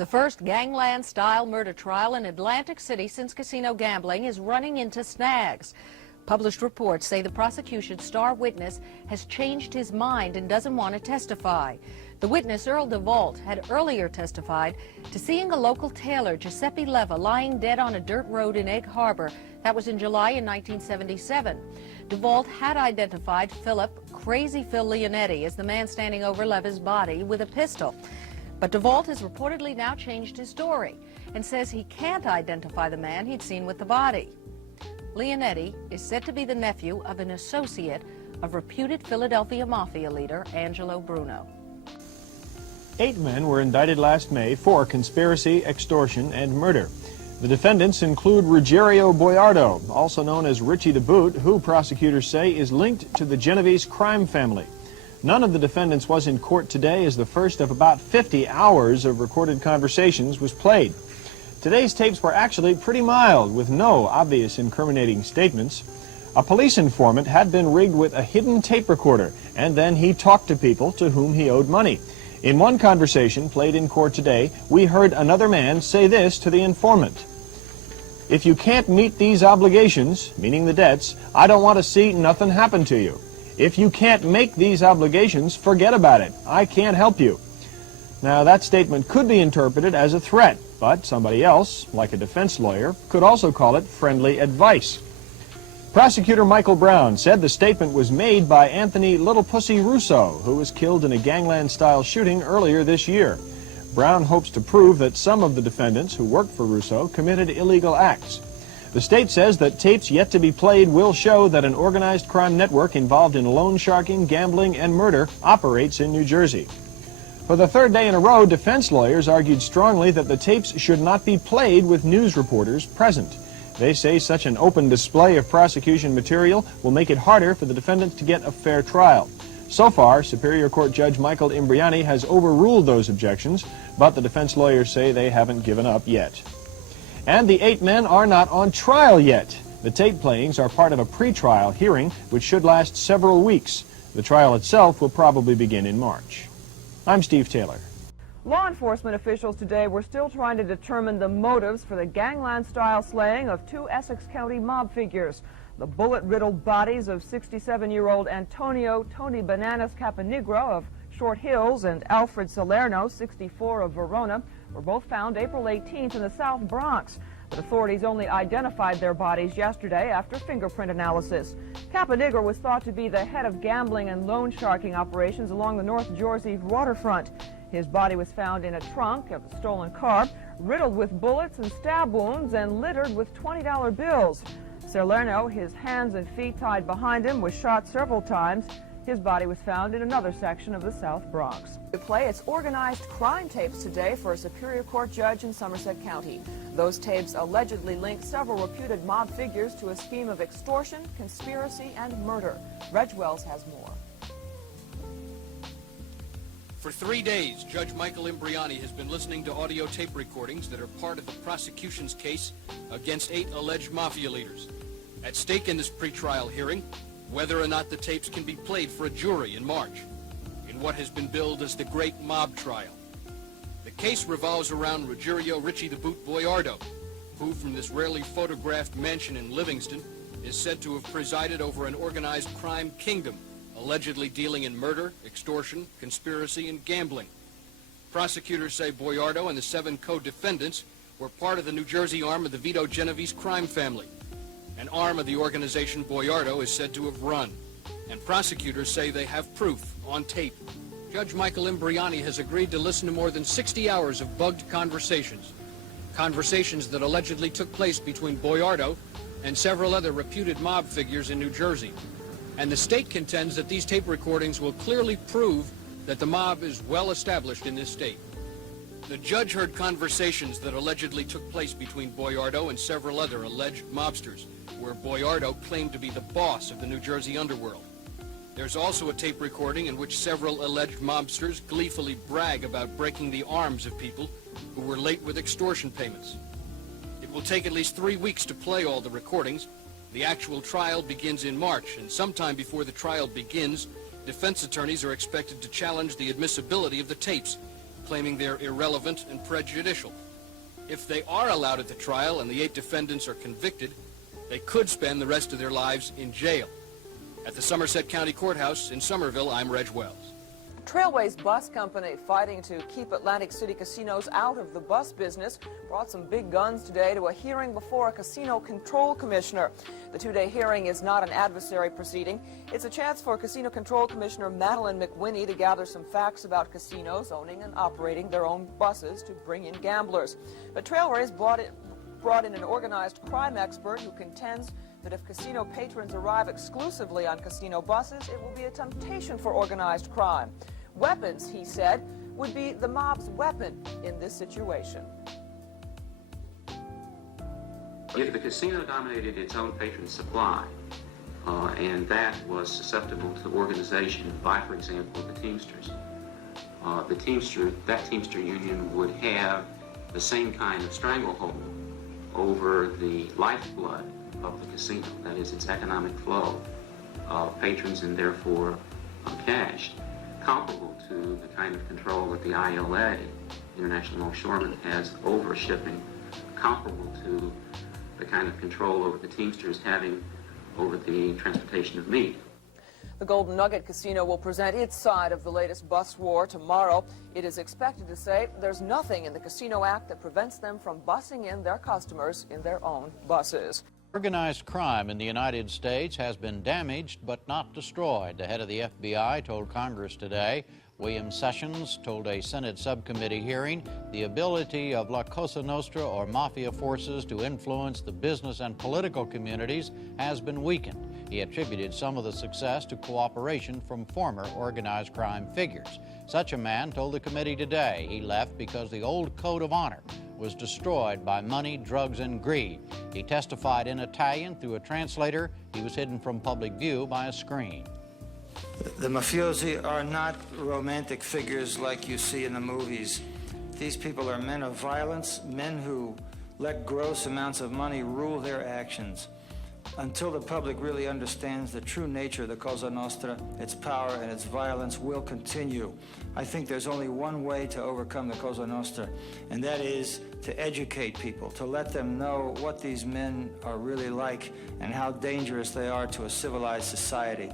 The first gangland-style murder trial in Atlantic City since casino gambling is running into snags. Published reports say the prosecution's star witness has changed his mind and doesn't want to testify. The witness, Earl DeVault, had earlier testified to seeing a local tailor, Giuseppe Leva, lying dead on a dirt road in Egg Harbor. That was in July in 1977. DeVault had identified Philip Crazy Phil Leonetti as the man standing over Leva's body with a pistol. But DeVault has reportedly now changed his story and says he can't identify the man he'd seen with the body. Leonetti is said to be the nephew of an associate of reputed Philadelphia Mafia leader Angelo Bruno. 8 men were indicted last May for conspiracy, extortion, and murder. The defendants include Ruggiero Boiardo, also known as Richie the Boot, who prosecutors say is linked to the Genovese crime family. None of the defendants was in court today as the first of about 50 hours of recorded conversations was played. Today's tapes were actually pretty mild, with no obvious incriminating statements. A police informant had been rigged with a hidden tape recorder, and then he talked to people to whom he owed money. In one conversation played in court today, we heard another man say this to the informant: "If you can't meet these obligations, meaning the debts, I don't want to see nothing happen to you. If you can't make these obligations, forget about it. I can't help you." Now, that statement could be interpreted as a threat, but somebody else, like a defense lawyer, could also call it friendly advice. Prosecutor Michael Brown said the statement was made by Anthony Little Pussy Russo, who was killed in a gangland-style shooting earlier this year. Brown hopes to prove that some of the defendants who worked for Russo committed illegal acts. The state says that tapes yet to be played will show that an organized crime network involved in loan sharking, gambling, and murder operates in New Jersey. For the third day in a row, defense lawyers argued strongly that the tapes should not be played with news reporters present. They say such an open display of prosecution material will make it harder for the defendants to get a fair trial. So far, Superior Court Judge Michael Imbriani has overruled those objections, but the defense lawyers say they haven't given up yet. And the 8 men are not on trial yet. The tape playings are part of a pre-trial hearing which should last several weeks. The trial itself will probably begin in March. I'm Steve Taylor. Law enforcement officials today were still trying to determine the motives for the gangland-style slaying of 2 Essex County mob figures. The bullet-riddled bodies of 67-year-old Antonio Tony Bananas Caponigro of Short Hills and Alfred Salerno, 64, of Verona, were both found April 18th in the South Bronx. But authorities only identified their bodies yesterday after fingerprint analysis. Caponigro was thought to be the head of gambling and loan sharking operations along the North Jersey waterfront. His body was found in a trunk of a stolen car, riddled with bullets and stab wounds and littered with $20 bills. Salerno, his hands and feet tied behind him, was shot several times. His body was found in another section of the South Bronx. To play its organized crime tapes today for a Superior Court judge in Somerset County. Those tapes allegedly link several reputed mob figures to a scheme of extortion, conspiracy, and murder. Reg Wells has more. For 3 days, Judge Michael Imbriani has been listening to audio tape recordings that are part of the prosecution's case against 8 alleged mafia leaders. At stake in this pretrial hearing, whether or not the tapes can be played for a jury in March, in what has been billed as the Great Mob Trial. The case revolves around Ruggiero Richie the Boot Boiardo, who from this rarely photographed mansion in Livingston is said to have presided over an organized crime kingdom, allegedly dealing in murder, extortion, conspiracy, and gambling. Prosecutors say Boiardo and the 7 co-defendants were part of the New Jersey arm of the Vito Genovese crime family, an arm of the organization Boiardo is said to have run. And prosecutors say they have proof on tape. Judge Michael Imbriani has agreed to listen to more than 60 hours of bugged conversations. Conversations that allegedly took place between Boiardo and several other reputed mob figures in New Jersey. And the state contends that these tape recordings will clearly prove that the mob is well established in this state. The judge heard conversations that allegedly took place between Boiardo and several other alleged mobsters, where Boiardo claimed to be the boss of the New Jersey underworld. There's also a tape recording in which several alleged mobsters gleefully brag about breaking the arms of people who were late with extortion payments. It will take at least 3 weeks to play all the recordings. The actual trial begins in March, and sometime before the trial begins, defense attorneys are expected to challenge the admissibility of the tapes, claiming they're irrelevant and prejudicial. If they are allowed at the trial and the 8 defendants are convicted, they could spend the rest of their lives in jail. At the Somerset County Courthouse in Somerville, I'm Reg Wells. Trailways Bus Company, fighting to keep Atlantic City casinos out of the bus business, brought some big guns today to a hearing before a casino control commissioner. The 2-day hearing is not an adversary proceeding. It's a chance for Casino Control Commissioner Madeline McWhinney to gather some facts about casinos owning and operating their own buses to bring in gamblers. But Trailways brought in an organized crime expert who contends that if casino patrons arrive exclusively on casino buses, it will be a temptation for organized crime. Weapons, he said, would be the mob's weapon in this situation. If the casino dominated its own patron supply, and that was susceptible to organization by, for example, the Teamsters, that Teamster union would have the same kind of stranglehold over the lifeblood of the casino, that is, its economic flow of patrons and therefore cash, comparable to the kind of control that the ILA, International Longshoremen, has over shipping, comparable to the kind of control over the Teamsters having over the transportation of meat. The Golden Nugget Casino will present its side of the latest bus war tomorrow. It is expected to say there's nothing in the Casino Act that prevents them from busing in their customers in their own buses. Organized crime in the United States has been damaged but not destroyed. The head of the FBI told Congress today. William Sessions told a Senate subcommittee hearing the ability of La Cosa Nostra or mafia forces to influence the business and political communities has been weakened. He attributed some of the success to cooperation from former organized crime figures. Such a man told the committee today he left because the old code of honor was destroyed by money, drugs, and greed. He testified in Italian through a translator. He was hidden from public view by a screen. The mafiosi are not romantic figures like you see in the movies. These people are men of violence, men who let gross amounts of money rule their actions. Until the public really understands the true nature of the Cosa Nostra, its power and its violence will continue. I think there's only one way to overcome the Cosa Nostra, and that is to educate people, to let them know what these men are really like and how dangerous they are to a civilized society.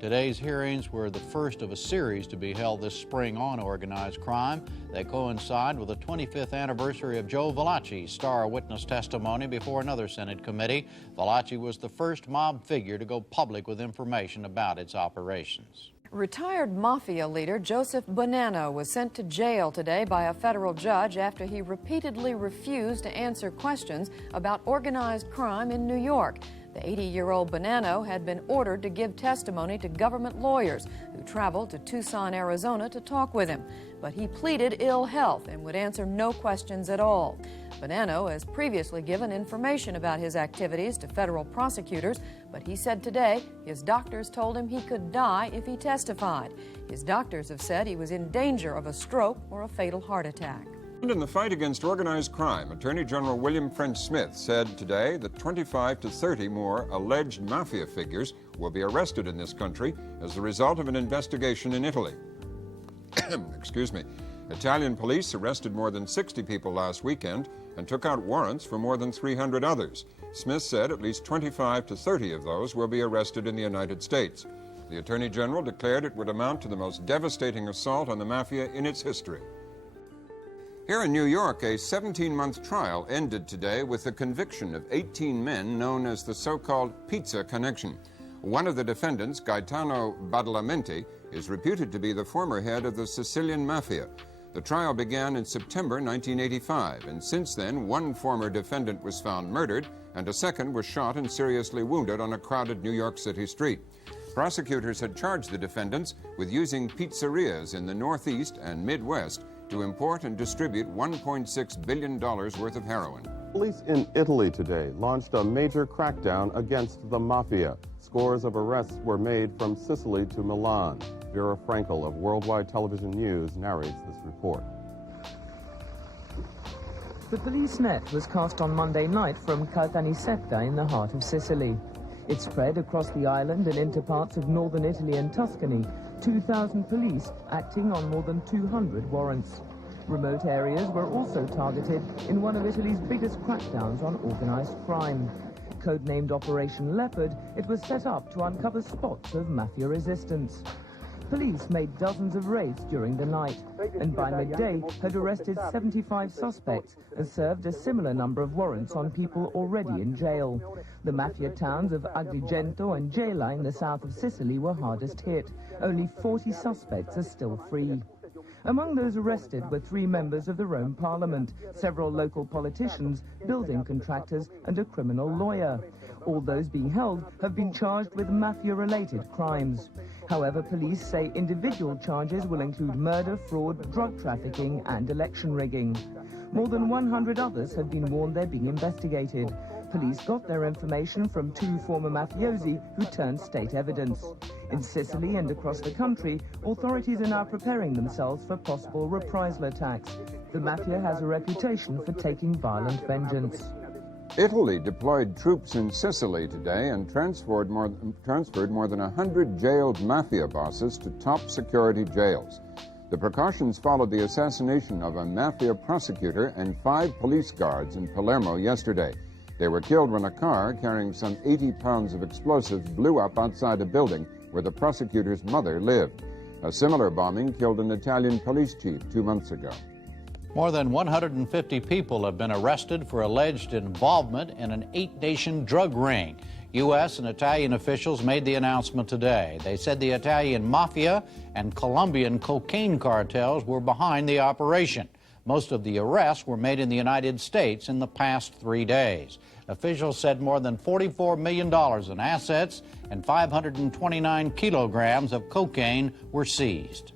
Today's hearings were the first of a series to be held this spring on organized crime. They coincide with the 25th anniversary of Joe Valachi's star witness testimony before another Senate committee. Valachi was the first mob figure to go public with information about its operations. Retired mafia leader Joseph Bonanno was sent to jail today by a federal judge after he repeatedly refused to answer questions about organized crime in New York. The 80-year-old Bonanno had been ordered to give testimony to government lawyers who traveled to Tucson, Arizona to talk with him. But he pleaded ill health and would answer no questions at all. Bonanno has previously given information about his activities to federal prosecutors, but he said today his doctors told him he could die if he testified. His doctors have said he was in danger of a stroke or a fatal heart attack. In the fight against organized crime, Attorney General William French Smith said today that 25 to 30 more alleged mafia figures will be arrested in this country as the result of an investigation in Italy. Excuse me. Italian police arrested more than 60 people last weekend and took out warrants for more than 300 others. Smith said at least 25 to 30 of those will be arrested in the United States. The Attorney General declared it would amount to the most devastating assault on the mafia in its history. Here in New York, a 17-month trial ended today with the conviction of 18 men known as the so-called Pizza Connection. One of the defendants, Gaetano Badalamenti, is reputed to be the former head of the Sicilian Mafia. The trial began in September 1985, and since then, one former defendant was found murdered, and a second was shot and seriously wounded on a crowded New York City street. Prosecutors had charged the defendants with using pizzerias in the Northeast and Midwest to import and distribute $1.6 billion worth of heroin. Police in Italy today launched a major crackdown against the mafia. Scores of arrests were made from Sicily to Milan. Vera Frankel of Worldwide Television News narrates this report. The police net was cast on Monday night from Caltanissetta in the heart of Sicily. It spread across the island and into parts of northern Italy and Tuscany. 2,000 police acting on more than 200 warrants. Remote areas were also targeted in one of Italy's biggest crackdowns on organized crime. Codenamed Operation Leopard, it was set up to uncover spots of mafia resistance. Police made dozens of raids during the night, and by midday had arrested 75 suspects and served a similar number of warrants on people already in jail. The mafia towns of Agrigento and Gela in the south of Sicily were hardest hit. Only 40 suspects are still free. Among those arrested were 3 members of the Rome Parliament, several local politicians, building contractors, and a criminal lawyer. All those being held have been charged with mafia-related crimes. However, police say individual charges will include murder, fraud, drug trafficking, and election rigging. More than 100 others have been warned they're being investigated. Police got their information from 2 former mafiosi who turned state evidence. In Sicily and across the country, authorities are now preparing themselves for possible reprisal attacks. The mafia has a reputation for taking violent vengeance. Italy deployed troops in Sicily today and transferred more than 100 jailed mafia bosses to top security jails. The precautions followed the assassination of a mafia prosecutor and 5 police guards in Palermo yesterday. They were killed when a car carrying some 80 pounds of explosives blew up outside a building where the prosecutor's mother lived. A similar bombing killed an Italian police chief 2 months ago. More than 150 people have been arrested for alleged involvement in an 8-nation drug ring. U.S. and Italian officials made the announcement today. They said the Italian Mafia and Colombian cocaine cartels were behind the operation. Most of the arrests were made in the United States in the past 3 days. Officials said more than $44 million in assets and 529 kilograms of cocaine were seized.